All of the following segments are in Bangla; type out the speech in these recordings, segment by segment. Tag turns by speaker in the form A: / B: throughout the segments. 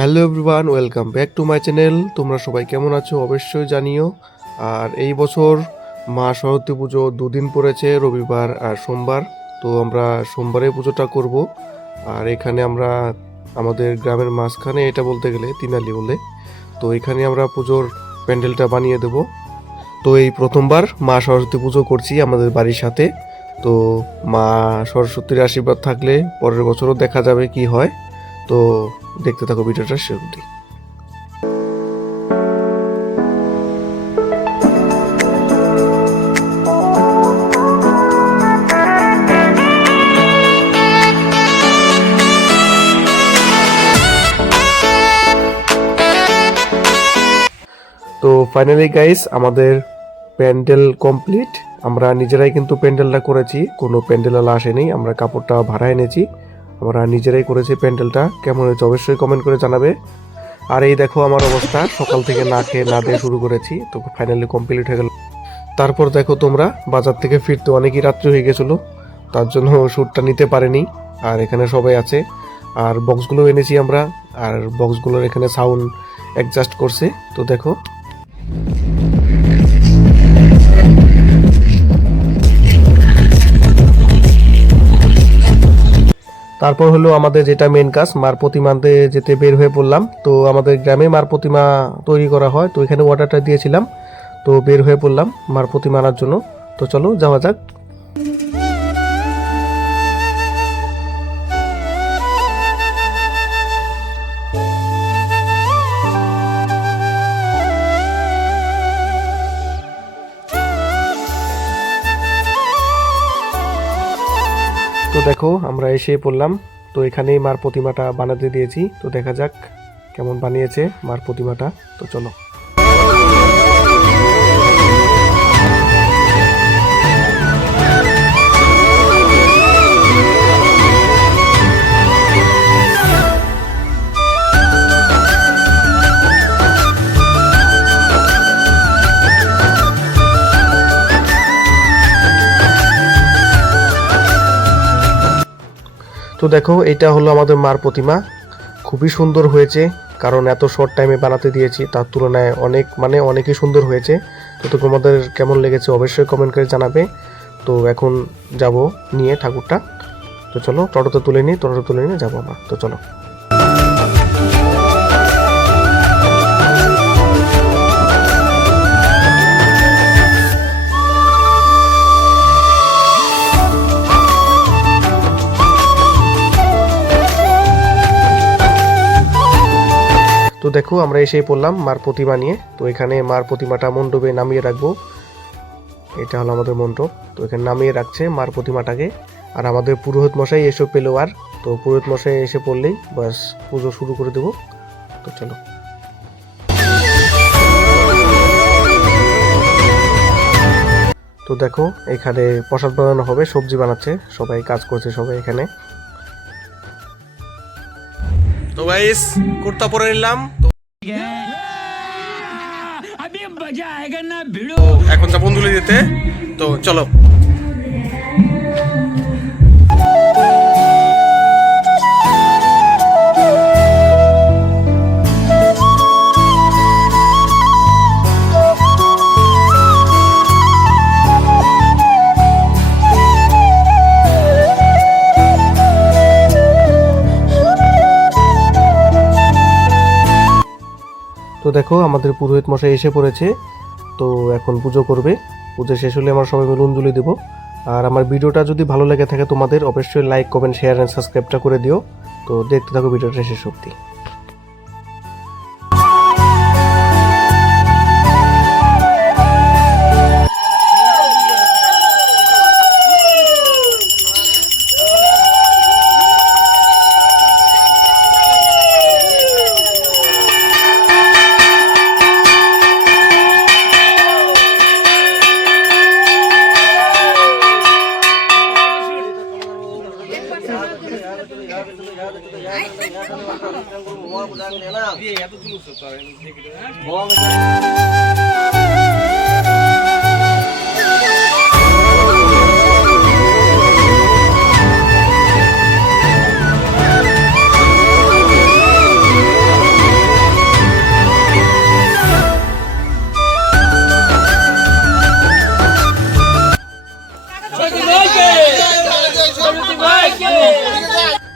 A: Hello everyone, welcome back to my channel. তোমরা সবাই কেমন আছো? অবশ্যই জানিও। আর এই বছর মা সরস্বতী পুজো দুদিন পড়েছে, রবিবার আর সোমবার। তো আমরা সোমবারে পুজোটা করব। আর এখানে আমরা আমাদের গ্রামের মাঝখানে, এটা বলতে গেলে তিনালি বলে, তো এখানে আমরা পুজোর প্যান্ডেলটা বানিয়ে দেব। তো এই প্রথমবার মা সরস্বতী পুজো করছি আমাদের বাড়ির সাথে। তো মা সরস্বতীর আশীর্বাদ থাকলে পরের বছরও দেখা যাবে কি হয়। তো দেখতে থাকো ভিডিওটা শেষ অবধি তো ফাইনালি গাইস আমাদের প্যান্ডেল কমপ্লিট আমরা নিজেরাই কিন্তু প্যান্ডেলটা করেছি, কোনো প্যান্ডেল আসেনি, আমরা কাপড়টা ভাড়া এনেছি। আমরা নিজেরাই করেছি প্যান্ডেলটা। কেমন হয়েছে অবশ্যই কমেন্ট করে জানাবে। আর এই দেখো আমার অবস্থা, সকাল থেকে না খেয়ে না দিয়ে শুরু করেছি, তো ফাইনালি কমপ্লিট হয়ে গেল। তারপর দেখো তোমরা, বাজার থেকে ফিরতে অনেকই রাত্রি হয়ে গেছিল, তার জন্য শ্যুটটা নিতে পারেনি, আর এখানে সবাই আছে। আর বক্সগুলো এনেছি আমরা, আর বক্সগুলোর এখানে সাউন্ড অ্যাডজাস্ট করছে, তো দেখো। তারপর হলো আমাদের যেটা মেন কাজ, মার প্রতিমাতে যেতে বের হয়ে পড়লাম। তো আমাদের গ্রামে মার প্রতিমা তৈরি করা হয়, তো এখানে অর্ডারটা দিয়েছিলাম। তো বের হয়ে পড়লাম মার প্রতিমা আনার জন্য। তো চলো যাওয়া যাক। তো দেখো, আমরা এসে পড়লাম। তো এখানেই মার প্রতিমাটা বানাতে দিয়েছি। তো দেখা যাক কেমন বানিয়েছে মার প্রতিমাটা। তো চলো। দেখো, এটা হলো আমাদের মার প্রতিমা। খুবই সুন্দর হয়েছে, কারণ এত শর্ট টাইমে বানাতে দিয়েছি, তার তুলনায় অনেক মানে অনেকই সুন্দর হয়েছে। তো তোমাদের কেমন লেগেছে অবশ্যই কমেন্ট করে জানাবে। তো এখন যাব নিয়ে ঠাকুরটা। তো চলো, টটোতে তুলে নিই, টটোতে তুলে নিয়ে যাব আমরা। তো চলো। দেখো, আমরা এসে পড়লাম মার প্রতিমা নিয়ে। তো এখানে মার প্রতিমাটা মণ্ডপে নামিয়ে রাখব। এটা হলো আমাদের মণ্ডপ। তো এখানে নামিয়ে রাখছে মার প্রতিমাটাকে। আর আমাদের পুরোহিত মশাই এসে পেল আর। তো পুরোহিত মশাই এসে পড়লেই বাস পুজো শুরু করে দেবো। তো চলো। তো দেখো, এখানে প্রসাদ বানানো হবে, সবজি বানাচ্ছে, সবাই কাজ করছে সবাই এখানে। তো গাইস কুর্তা পরে নিলাম এখন যা বন্ধুলে যেতে তো চলো। তো দেখো, আমাদের পুরোহিত মশাই এসে পড়েছে। তো এখন পুজো করবে। পুজো শেষ হলে আমরা সবাই মিলে অঞ্জলি দেবো। আর আমার ভিডিওটা যদি ভালো লেগে থাকে তোমাদের, অবশ্যই লাইক কমেন্ট শেয়ার অ্যান্ড সাবস্ক্রাইবটা করে দিও। তো দেখতে থাকো ভিডিওটা শেষ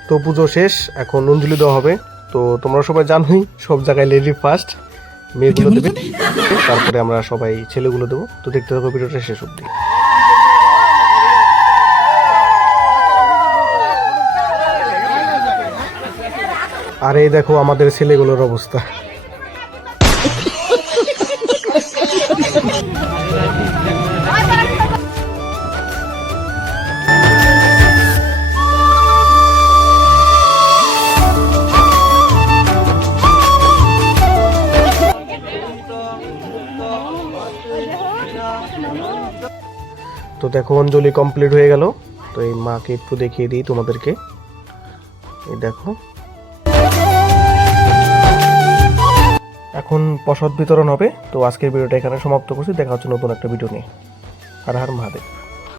A: তো পুজো শেষ এখন অঞ্জলি দেওয়া হবে। তো তোমরা সবাই জানোই, সব জায়গায় লেডি ফার্স্ট মেয়েগুলো দেবে। তারপরে আমরা সবাই ছেলেগুলো দেবো। তো দেখতে থাকো, ভিডিওটা শেষ অব্দি আর এই দেখো আমাদের ছেলেগুলোর অবস্থা। তো দেখো অঞ্জলি কমপ্লিট হয়ে গেল। তো এই মাকে একটু দেখিয়ে দিই তোমাদেরকে। এই দেখো। এখন প্রসাদ বিতরণ হবে। তো আজকের ভিডিওটা এখানে সমাপ্ত করছি। দেখা হচ্ছে নতুন একটা ভিডিও নিয়ে। আর হার মহাদেব।